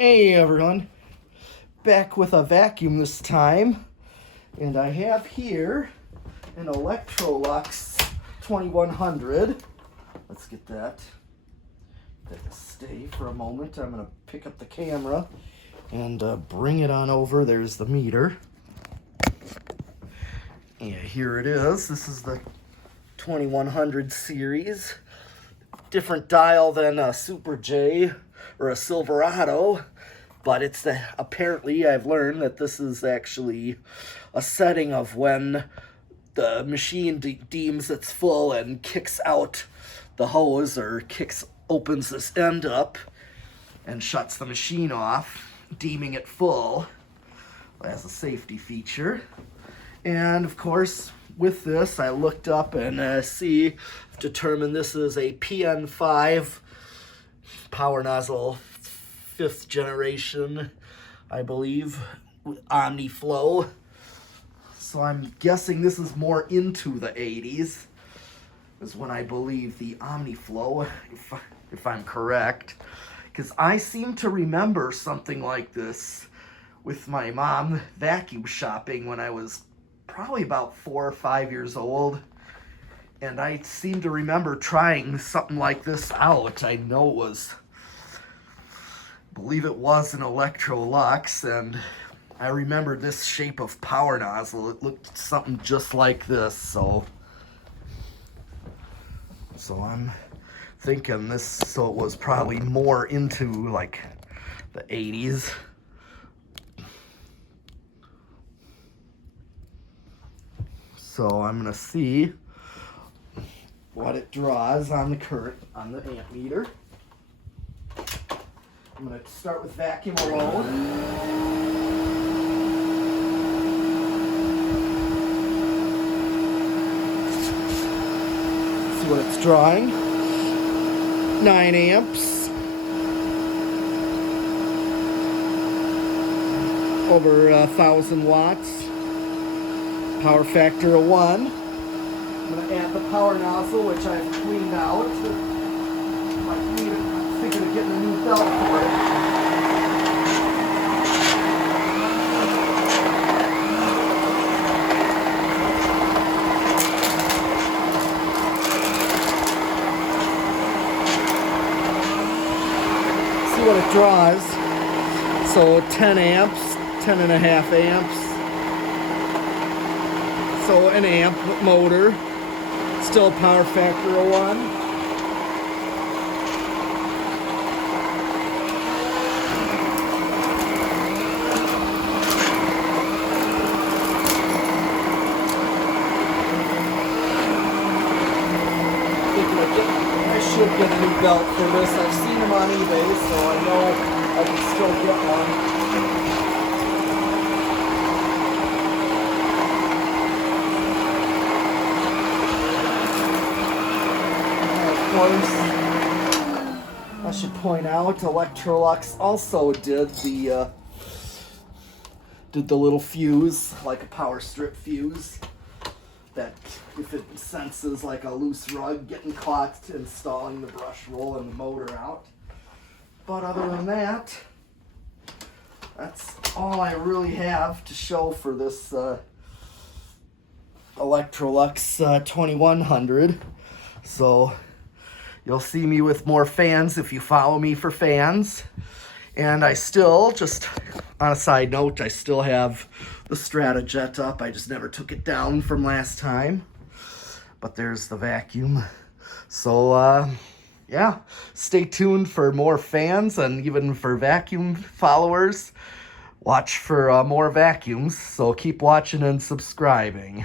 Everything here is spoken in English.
Hey everyone, back with a vacuum this time, and I have here an Electrolux 2100. Let's get that to stay for a moment. I'm going to pick up the camera and bring it on over. There's the meter. Yeah, here it is. This is the 2100 series. Different dial than a Super J or a Silverado, but it's apparently I've learned that this is actually a setting of when the machine deems it's full and kicks out the hose or opens this end up and shuts the machine off, deeming it full as a safety feature. And of course, with this, I looked up and determined this is a PN5 Power Nozzle 5th generation, I believe, with Omniflo. So I'm guessing this is more into the 80s, is when I believe the Omniflo, if I'm correct. Because I seem to remember something like this with my mom vacuum shopping when I was probably about 4 or 5 years old. And I seem to remember trying something like this out. I believe it was an Electrolux, and I remember this shape of power nozzle. It looked something just like this, so I'm thinking this, so it was probably more into like the 80s. So I'm gonna see what it draws on the current on the amp meter. I'm going to start with vacuum alone. See what it's drawing. 9 amps. Over 1,000 watts. Power factor of 1. I'm going to add the power nozzle, which I've cleaned out. I'm thinking of getting a new belt for it. See what it draws. So 10 amps, 10 and a half amps. So an amp motor. Still a power factor of 1. I should get a new belt for this. I've seen them on eBay, so I know I can still get one. Of course, I should point out, Electrolux also did the little fuse, like a power strip fuse, that if it senses like a loose rug getting caught, installing the brush roll and the motor out. But other than that, that's all I really have to show for this Electrolux 2100. So you'll see me with more fans if you follow me for fans. And I still, just on a side note, I still have the Stratajet up. I just never took it down from last time. But there's the vacuum. So, yeah, stay tuned for more fans and even for vacuum followers. Watch for more vacuums. So keep watching and subscribing.